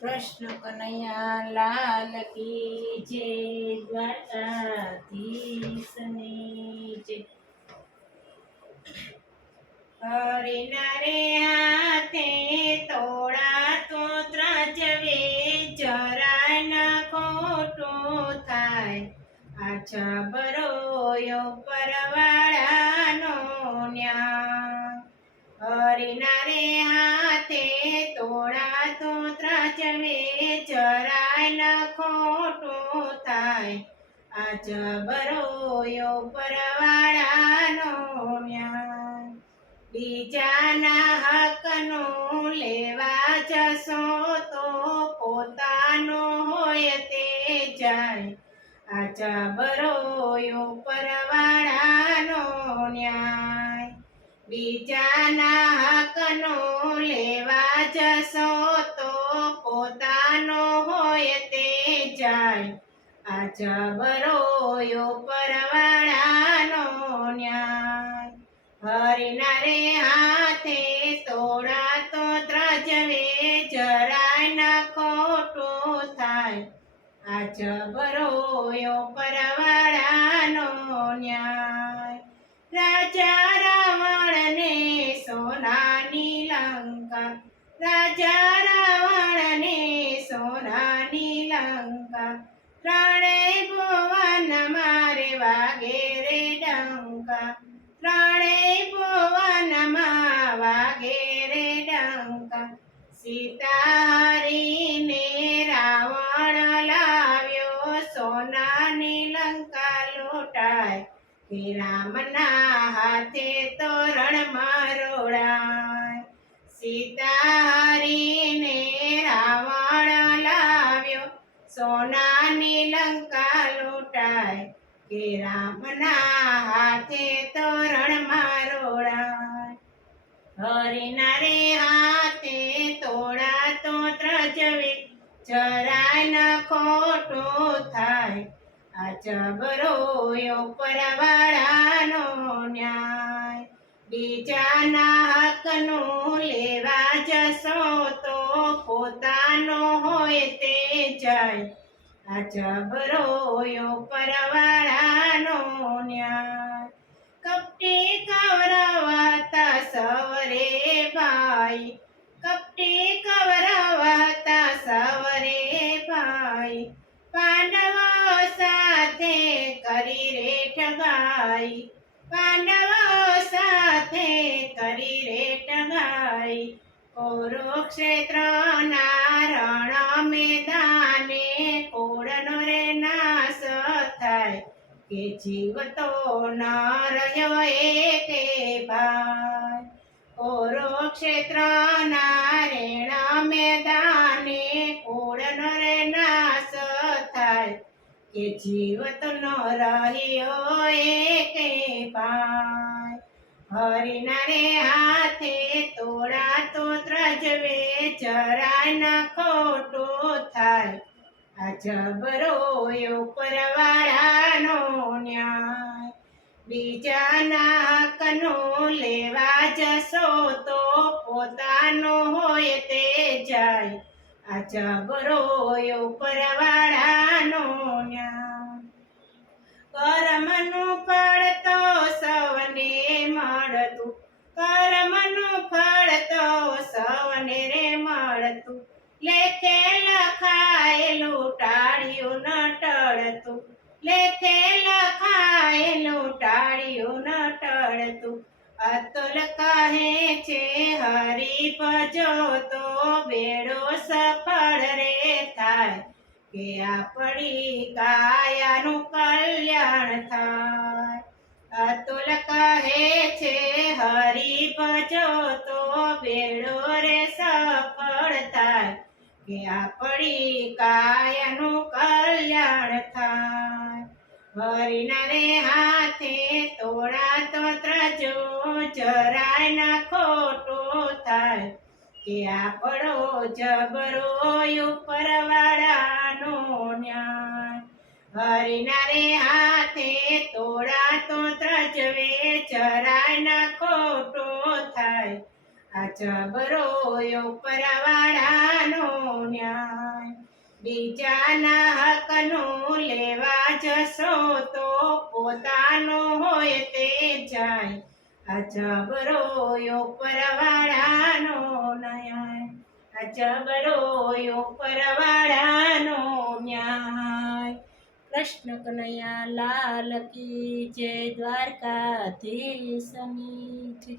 કૃષ્ણ કનૈયા લાલ કી જય, દ્વારકાધીશની જય. હરિના રે હાથે તોડા તો ત્રાજવે, જરાય ન ખોટું થાય. આછા બરોયો પરવાળાનો ન્યા. હરિના રે હાથે તોડા તો ત્રાજવે, જરાય ન ખોટું થાય. આ જબરોયો પરવાળાનો ન્યાય. બીજાના હકનું લેવા જશો તો પોતાનો હોય તે જાય. આ જબરોયો પરવાળાનો ન્યાય. બીજાના હકનું લેવા જશો તો પોતાનો હોય તે જાય. આ જબરોયો પરવાળાનો ન્યાય. હરિના રે હાથે તોડા તો ત્રાજવે, જરાય ન ખોટું થાય. આ જબરોયો પરવાળાનો ન્યાય. રાજા રાવણને સોનાની લંકા, રાજા રાવણને સોનાની લંકા. ત્રણેય ભુવન મારે વાગે રે ડંકા, ત્રણેય ભુવનમાં વાગે રે ડંકા. સીતા હરીને રાવણ લાવ્યો, સોનાની લંકા લૂંટાય. હે રામના હાથે તોરણ મરોડાય. સીતા હરીને રાવણ લાવ્યો, સોનાની લંકા લૂંટાય. કે રામના હાથે તોરણ મરોડાય. હરિના રે હાથે તોડા તો ત્રાજવે, જરાય ન ખોટું થાય. આ જબરોયો પરવાળાનો ન્યાય. બીજાના હકનું લેવા જશો તો પોતાનો હોય તે જાય. આ જબરોયો પરવાળાનો ન્યાય. કપટી કૌરવતા સવરે ભાઈ, કપટી કૌરવતા સવરે ભાઈ. પાંડવો સાથે કરી રે ઠગાઈ, પાંડવો સાથે કરી રે ઠગાઈ. કુરુક્ષેત્રના રણ મેદાને કુળનો રે નાશ થાય. કે જીવતો ન રહ્યો એકે ભાઈ. કુરુક્ષેત્રના રણ મેદાને કુળનો રે નાશ થાય. કે જીવતો ન રહ્યો એકે ભાઈ. હરિના રે હાથે તોડા તો ત્રાજવે, જરાય ન ખોટું થાય. આ જબરોયો પરવાળાનો ન્યાય. બીજાના હકનું લેવા જશો તો પોતાનો હોય તે જાય. આ જબરોયો પરવાળાનો ન્યાય. કર્મનું ફળ તો સૌને મળતું, કર્મનું ફળ તો સૌને રે મળતું. લેખે લખાયેલું ટાળ્યું ન ટળતું, લેખે લખાયેલું ટાળ્યું ન ટળતું. અતુલ કહે છે હરિ ભજો તો બેડો સફળ રે થાય. કે આપણી કાયાનું કલ્યાણ થાય. અતુલ કહે છે હરિ ભજો તો બેડો રે સફળ થાય. કે આપણી કાયાનું કલ્યાણ થાય. હરિના રે હાથે તોડા તો ત્રાજો, જરાય ન ખોટું થાય. કે આપણો જબરોયો પરવાળાનો ન્યાય. હરિના રે હાથે તોડા તો ત્રાજવે, જરાય ન ખોટું થાય. આ જબરોયો પરવાળાનો ન્યાય. બીજાના હકનું લેવા જશો તો પોતાનું હોય તે જાય આ જબરો ઉપરવાળાનો ન્યાય આ જબરો ઉપરવાળાનો ન્યાય કૃષ્ણ કનૈયા લાલ કી જય દ્વારકાધીશની જય